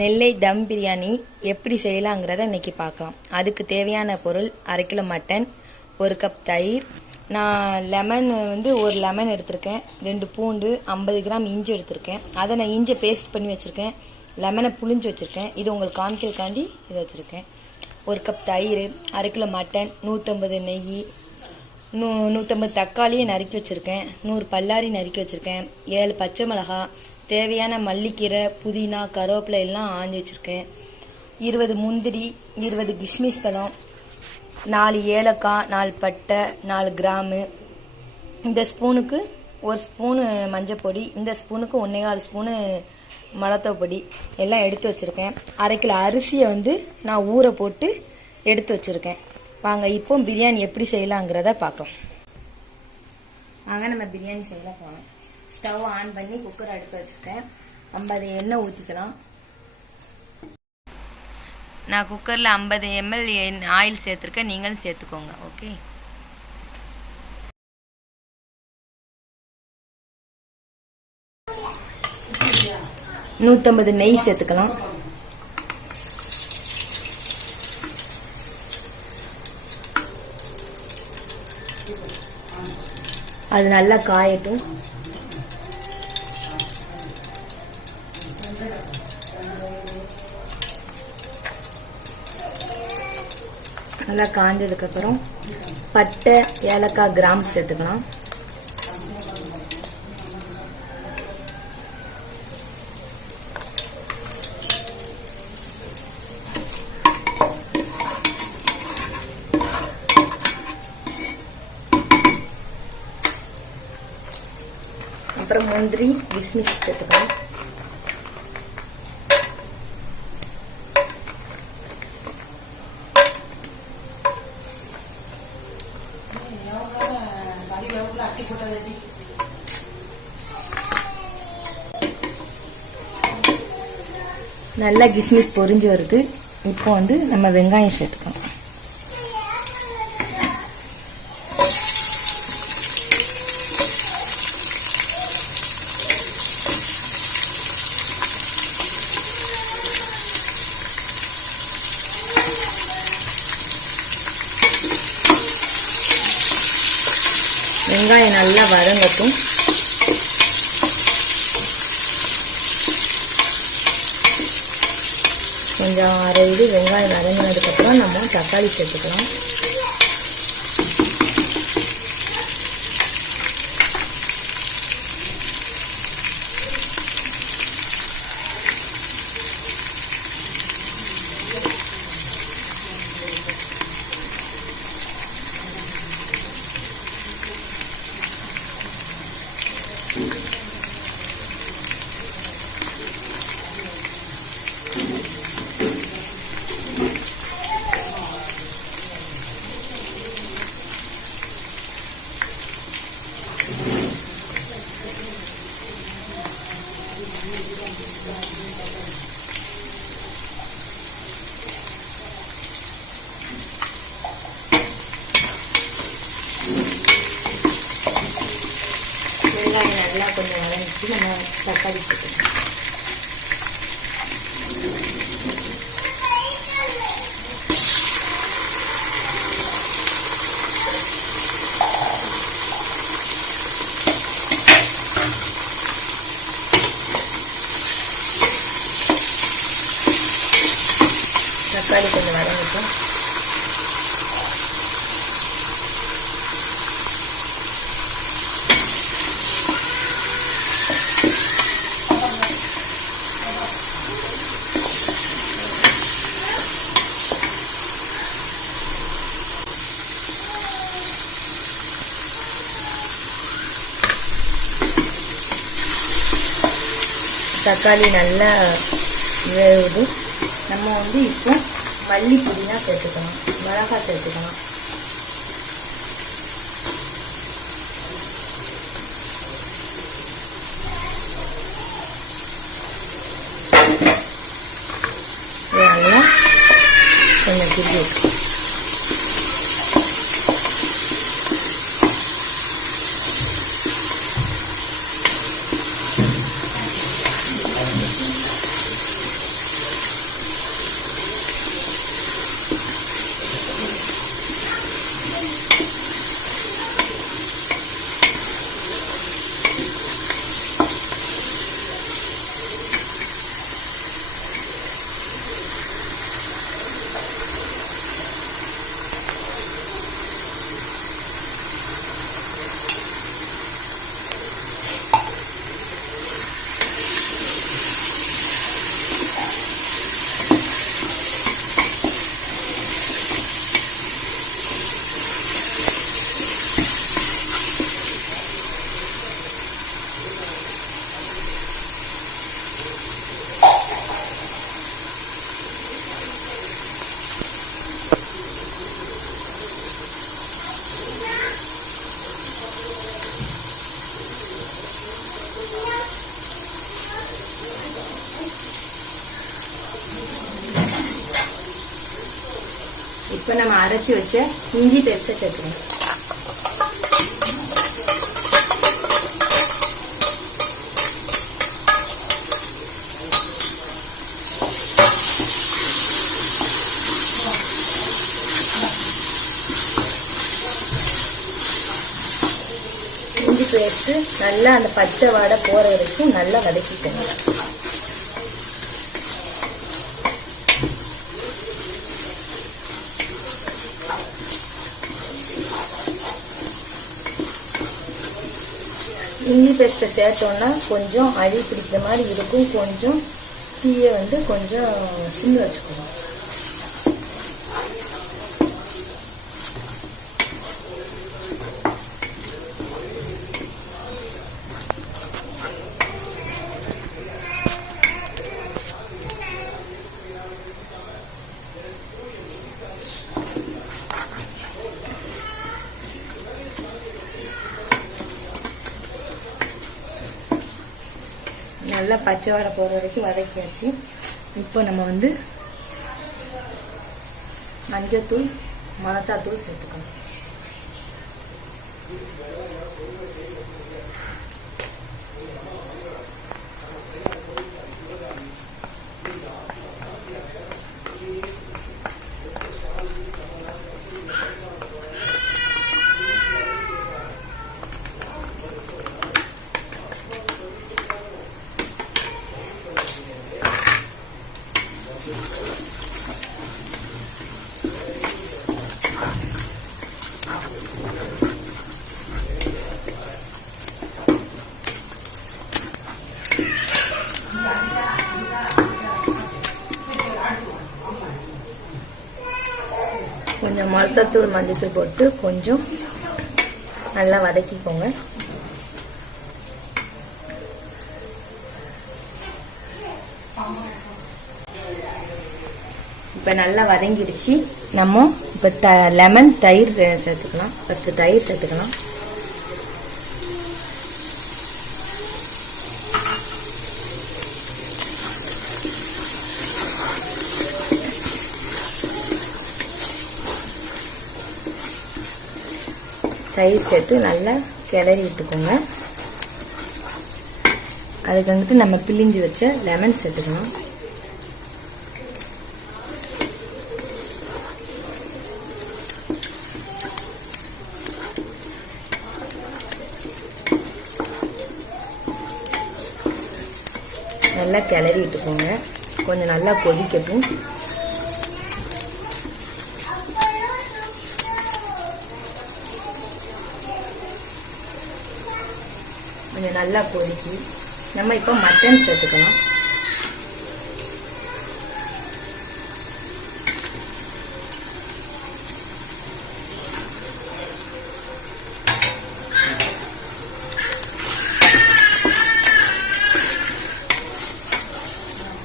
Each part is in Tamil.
நெல்லை தம் பிரியாணி எப்படி செய்யலாங்கிறத இன்னைக்கு பார்க்கலாம். அதுக்கு தேவையான பொருள் 1/2 கிலோ மட்டன், 1 கப் தயிர், நான் லெமன் ஒரு லெமன் எடுத்திருக்கேன், 2 பூண்டு, 50 கிராம் இஞ்சி எடுத்திருக்கேன். அதை நான் இஞ்சி பேஸ்ட் பண்ணி வச்சுருக்கேன், லெமனை புளிஞ்சு வச்சுருக்கேன். இது உங்களுக்கு காமிக்கிறதுக்காண்டி இதை வச்சுருக்கேன். 1 கப் தயிர், 1/2 கிலோ மட்டன், 150 நெய், 150 தக்காளியை நறுக்கி வச்சுருக்கேன், 100 பல்லாரி நறுக்கி வச்சுருக்கேன், 7 பச்சை மிளகாய், தேவையான மல்லிக்கீரை, புதினா, கருவேப்பிலை எல்லாம் ஆஞ்சி வச்சுருக்கேன், 20 முந்திரி, 20 கிஸ்மிஸ் பழம், 4 ஏலக்காய், 4 பட்டை, 4 கிராமு. இந்த ஸ்பூனுக்கு 1 ஸ்பூனு மஞ்சள் பொடி, இந்த ஸ்பூனுக்கு 1/4 ஸ்பூனு மிளகாய் பொடி எல்லாம் எடுத்து வச்சுருக்கேன். 1/2 கிலோ அரிசியை நான் ஊற போட்டு எடுத்து வச்சுருக்கேன். வாங்க இப்போ பிரியாணி எப்படி செய்யலாங்கிறத பார்க்கலாம். வாங்க நம்ம பிரியாணி செய்யலாம் போகணும். ஸ்டவ் ஆன் பண்ணி குக்கர் அடுப்பு வச்சுருக்கேன். 50 எண்ணெய் ஊற்றிக்கலாம். நான் குக்கரில் 50 ml ஆயில் சேர்த்துருக்கேன், நீங்களும் சேர்த்துக்கோங்க. ஓகே, நூற்றம்பது நெய் சேர்த்துக்கலாம். அது நல்லா காயட்டும். நல்லா காஞ்சதுக்கப்புறம் பட்டை, ஏலக்காய், கிராம்பு சேர்த்துக்கலாம். அப்புறம் முந்திரி, கிஸ்மிஸ் சேர்த்துக்கலாம். நல்லா கிஸ்மிஸ் பொரிஞ்சு வருது. இப்போ நம்ம வெங்காயம் சேர்த்துக்கலாம். வெங்காயம் நல்லா வதங்கட்டும். கொஞ்சம் அரைது வெங்காயம் வதங்கினதுக்கப்புறம் நம்ம தக்காளி சேர்த்துக்கலாம். வெங்காயம் நல்லா கொஞ்சம் வதங்கிட்டு நம்ம தக்காளி சேர்த்துக்கலாம். தக்காளி கொஞ்சம் வதங்கிட்டோம். தக்காளி நல்லா வேகுது. நம்ம இப்போ மல்லி, புதினா சேர்த்துக்கலாம், மிளகாய் சேர்த்துக்கலாம். நல்லா கொஞ்சம் கிண்டி விட்டு நம்ம அரைச்சி வச்ச இஞ்சி பேஸ்ட்டை சேர்த்துக்கணும். இஞ்சி பேஸ்ட் நல்லா அந்த பச்சை வாடை போற வரைக்கும் நல்லா வதக்கிக்கணும். இஞ்சி பேஸ்ட்டை சேர்த்தோம்னா கொஞ்சம் அடி பிடிக்கிற மாதிரி இருக்கும். கொஞ்சம் தீயை கொஞ்சம் சிம்ல வச்சுக்கணும். நல்லா பச்சை வாடை போற வரைக்கும் வதக்கியாச்சு. இப்போ நம்ம மஞ்சத்தூள் மிளகாத்தூள் சேர்த்துக்கணும். கொஞ்சம் மிளகாத்தூள் மஞ்சத்தூள் போட்டு கொஞ்சம் நல்லா வதக்கிக்கோங்க. இப்ப நல்லா வதங்கிடுச்சு. நம்ம இப்ப லெமன் தயிர் சேர்த்துக்கலாம். ஃபர்ஸ்ட் தயிர் சேர்த்துக்கலாம். தயிர் சேர்த்து நல்லா கிளறி விட்டுக்கோங்க. அதுக்கு நம்ம பிழிஞ்சு வச்ச லெமன் சேர்த்துக்கலாம். நல்லா கிளறி விட்டுக்கோங்க. கொஞ்சம் நல்லா கொதிக்கட்டும். கொஞ்சம் நல்லா கொதிக்கி நம்ம இப்போ மட்டன் சேர்த்துக்கலாம்.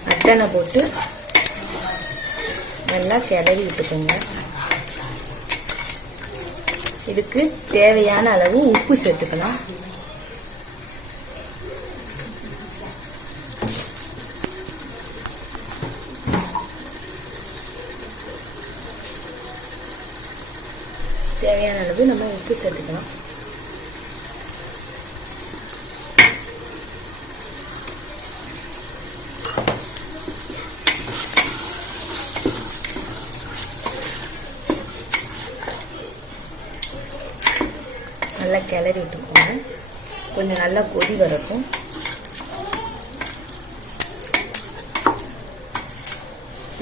மட்டனை போட்டு நல்லா கிளறி விட்டுக்கோங்க. இதுக்கு தேவையான அளவு உப்பு சேர்த்துக்கலாம். தேவையான அளவு நம்ம உப்பு சேர்த்துக்கலாம். நல்லா கிளறி விட்டுக்கோங்க. கொஞ்சம் நல்லா கொதி வரட்டும்.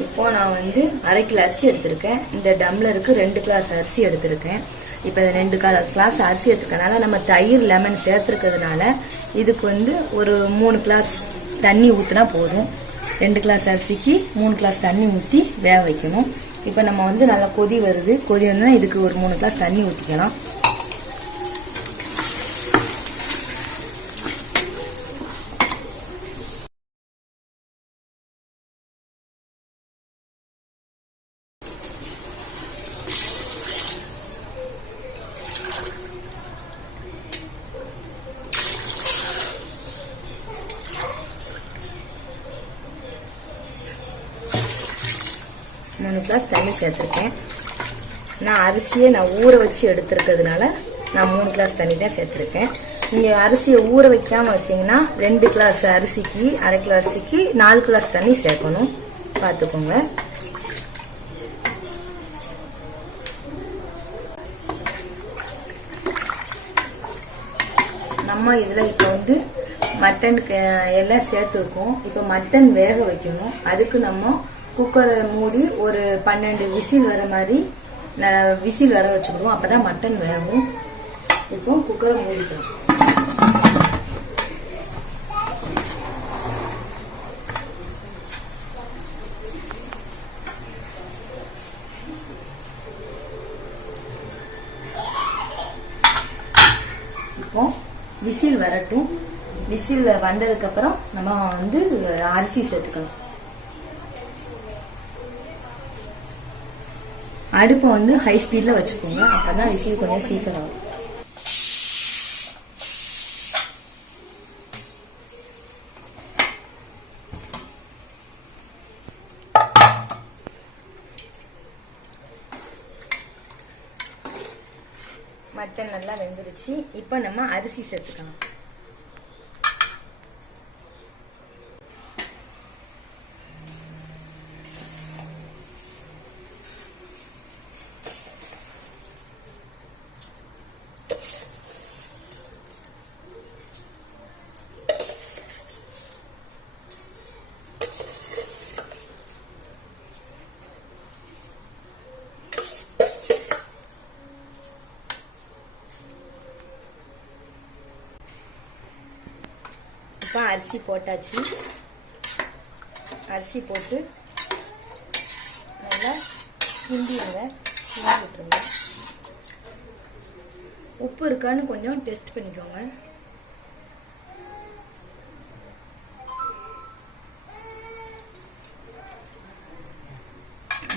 இப்போ நான் 1/2 கிலோ அரிசி எடுத்திருக்கேன். இந்த டம்ளருக்கு 2 கிளாஸ் அரிசி எடுத்திருக்கேன். இப்போ 2 கிளாஸ் அரிசி எடுத்துருக்கனால நம்ம தயிர் லெமன் சேர்த்துருக்கிறதுனால இதுக்கு ஒரு 3 கிளாஸ் தண்ணி ஊற்றினா போதும். 2 கிளாஸ் அரிசிக்கு 3 கிளாஸ் தண்ணி ஊற்றி வேக வைக்கணும். இப்போ நம்ம நல்லா கொதி வருது. கொதி வந்தா இதுக்கு ஒரு 3 கிளாஸ் தண்ணி ஊற்றிக்கலாம். மூணு கிளாஸ் தண்ணி சேர்த்துருக்கேன். நான் அரிசியை ஊற வச்சு எடுத்துருக்கிறதுனால நான் 3 கிளாஸ் தண்ணி தான் சேர்த்துருக்கேன். நீங்கள் அரிசியை ஊற வைக்காமல் வச்சிங்கன்னா 2 கிளாஸ் அரிசிக்கு 1/2 கிலோ அரிசிக்கு 4 கிளாஸ் தண்ணி சேர்க்கணும், பார்த்துக்கோங்க. நம்ம இதில் இப்போ மட்டனுக்கு எல்லாம் சேர்த்துருக்கோம். இப்போ மட்டன் வேக வைக்கணும். அதுக்கு நம்ம குக்கரை மூடி ஒரு 12 விசில் வர மாதிரி விசில் வர வச்சுக்கிடுவோம். அப்பதான் மட்டன் வேகும். இப்போ குக்கரை மூடிக்கலாம். இப்போ விசில் வரட்டும். விசில் வந்ததுக்கு அப்புறம் நம்ம அரிசி சேர்த்துக்கணும். அடுப்பை ஹை ஸ்பீட்ல வச்சுக்கோங்க, அப்பதான் விசில் கொஞ்சம் சீக்கிரம் வரும். மட்டன் நல்லா வெந்துருச்சு. இப்போ நம்ம அரிசி சேர்த்துக்கலாம். இப்போ அரிசி போட்டாச்சு. அரிசி போட்டு நல்லா கிண்டிடுங்க, கிண்டி விட்டுருங்க. உப்பு இருக்கான்னு கொஞ்சம் டெஸ்ட் பண்ணிக்கோங்க.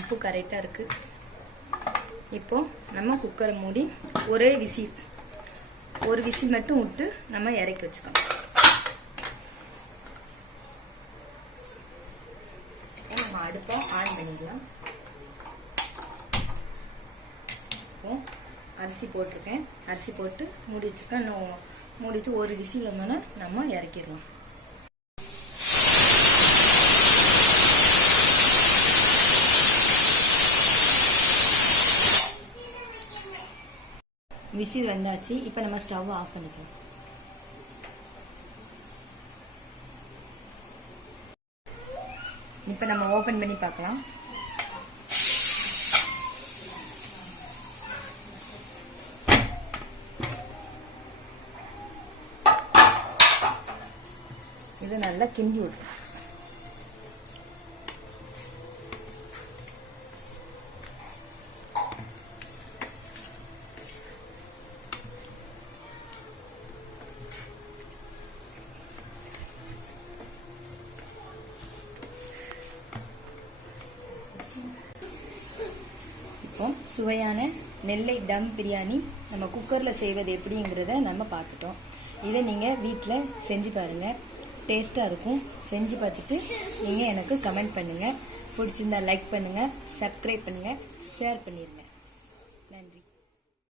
உப்பு கரெக்டா இருக்கு. இப்போ நம்ம குக்கரை மூடி ஒரு விசில் மட்டும் விட்டு நம்ம இறக்கி வச்சுக்கலாம். அடுப்பை ஆன் பண்ணிடலாம். அரிசி போட்டிருக்கேன். அரிசி போட்டு மூடி வச்சிருக்கேன். மூடிட்டு ஒரு விசில் வந்தோன்னா நம்ம இறக்கிடலாம். விசில் வந்தாச்சு. இப்போ நம்ம ஸ்டவ் ஆஃப் பண்ணிக்கலாம். இப்போ நம்ம ஓபன் பண்ணி பார்க்கலாம். இது நல்லா கிண்டி விடும். சுவையான நெல்லை டம் பிரியாணி நம்ம குக்கரில் செய்வது எப்படிங்கிறத நம்ம பார்த்துட்டோம். இதை நீங்கள் வீட்டில் செஞ்சு பாருங்கள், டேஸ்ட்டாக இருக்கும். செஞ்சு பார்த்துட்டு நீங்கள் எனக்கு கமெண்ட் பண்ணுங்கள். பிடிச்சிருந்தா லைக் பண்ணுங்கள், சப்ஸ்கிரைப் பண்ணுங்கள், ஷேர் பண்ணிடுங்க.